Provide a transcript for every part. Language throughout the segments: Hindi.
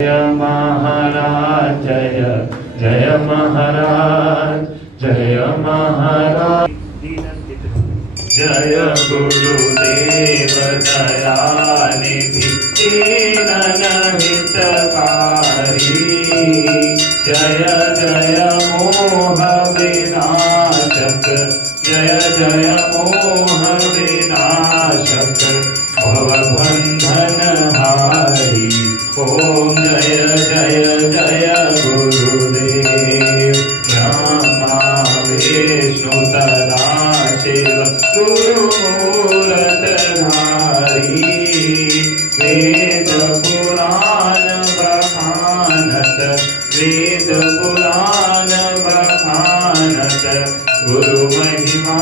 जय महाराज जय जय महाराज जय महाराज। जय गुरुदेव दयानिधि दीनन हितकारी। जय जय मोह विनाशक जय जय मोह विनाशक भवबंधन हारी। ओम जय जय जय गुरुदेव। ब्रह्मा विष्णु सदा शिव गुरुमूर्त धारी। वेद पुराण बखानत वेद पुराण बखानत गुरु महिमा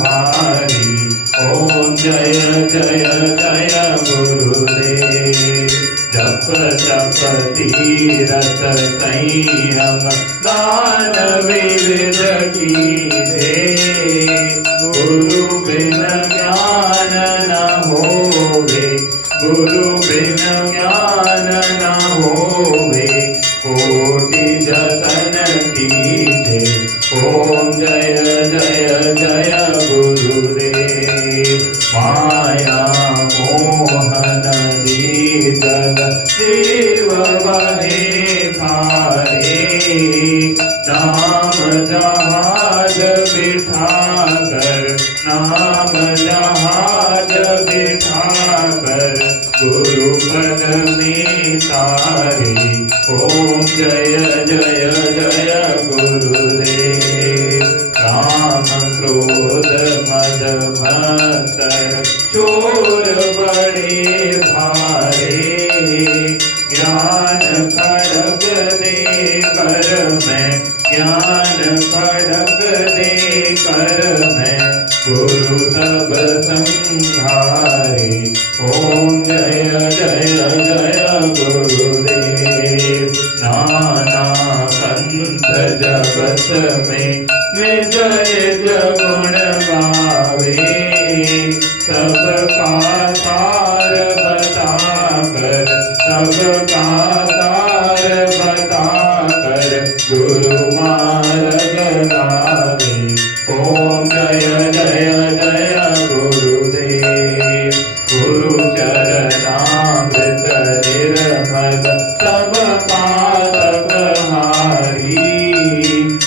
भारी। ओम जय जय जय गुरुदेव। जप तप तीरथ संयम दान विविध कीजे। गुरु बिन ज्ञान न होवे गुरु बिन ज्ञान न होवे। कोटि जतन कीजे। ओम जय जय जय गुरुदेव। माया मोहन दीजल शिव बने थारे। नाम जहाज बिठा कर नाम जहाज बिठा कर गुरु पद में तारे। ओम जय जय जय गुरुदेव। काम क्रोध मद मत्सर चोर बड़े भारे। ज्ञान खड़ग दे कर मैं ज्ञान खड़ग दे कर मैं गुरु सब संहारे। ओम जय जय जय गुरुदेव। नाना पंथ जगत में विजय जगुण गावे। सबका सार बता कर सबका सार बता कर गुरु मार्ग लावे। ओम जय जय जय गुरुदेव। गुरु चरणामृत निर्मल सब पातक हारी।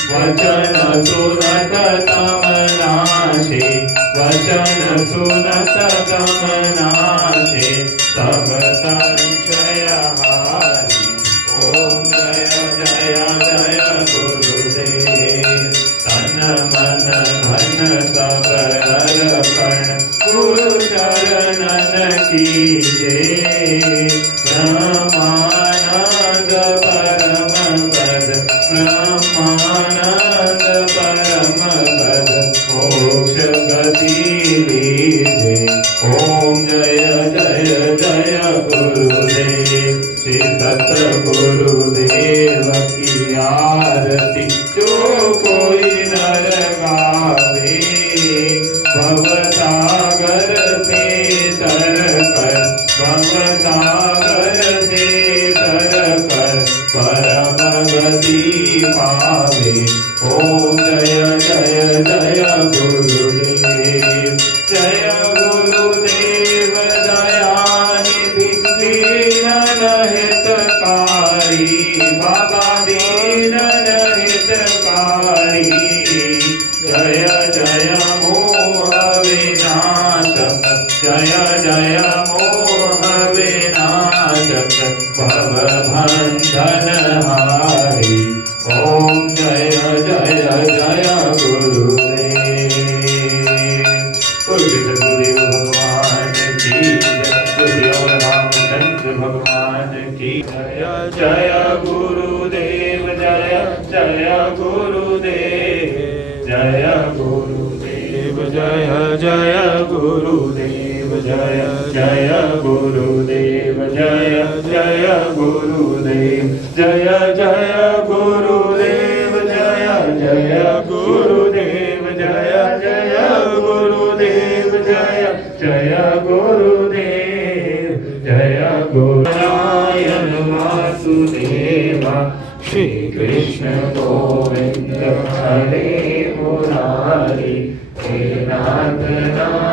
वचन सुनत तम नाशे वचन सुनत तम नाशे सब संशय हारी। ओम जय जय जय गुरुदेव। तन मन धन सब अर्पण गुरु चरणन कीजे। ब्रह्मानंद परम पद ब्रह्मानंद परम पद मोक्ष गति लीजे। ओम जय जय जय गुरुदेव। श्री सतगुरुदेव की आरती जो कोई नर गावे। भवसागर से तर कर भवसागर से तर कर परम गति पावे। ओम जय जय जय गुरुदेव। जय गुरुदेव दयानिधि दीनन हितकारी। बाबा दीनन हितकारी। जय जय मोह विनाशक जय जय मोह विनाशक भवबंधन हारी। ओम जय जय जय गुरुदेव। गुरुदेव भगवान की जय। और रामचंद्र भगवान की जय। जय गुरुदेव जय जय गुरुदेव। जय गुरुदेव जय जय गुरुदेव। जय जय गुरुदेव जय जय गुरुदेव। जय जय गुरुदेव जय जय गुरुदेव। जय जय गुरुदेव जय जय गुरुदेव। जय गुरु नारायण वासु वासुदेवा श्री कृष्ण गोविंद हरे मुरारी हे नाथ नारायण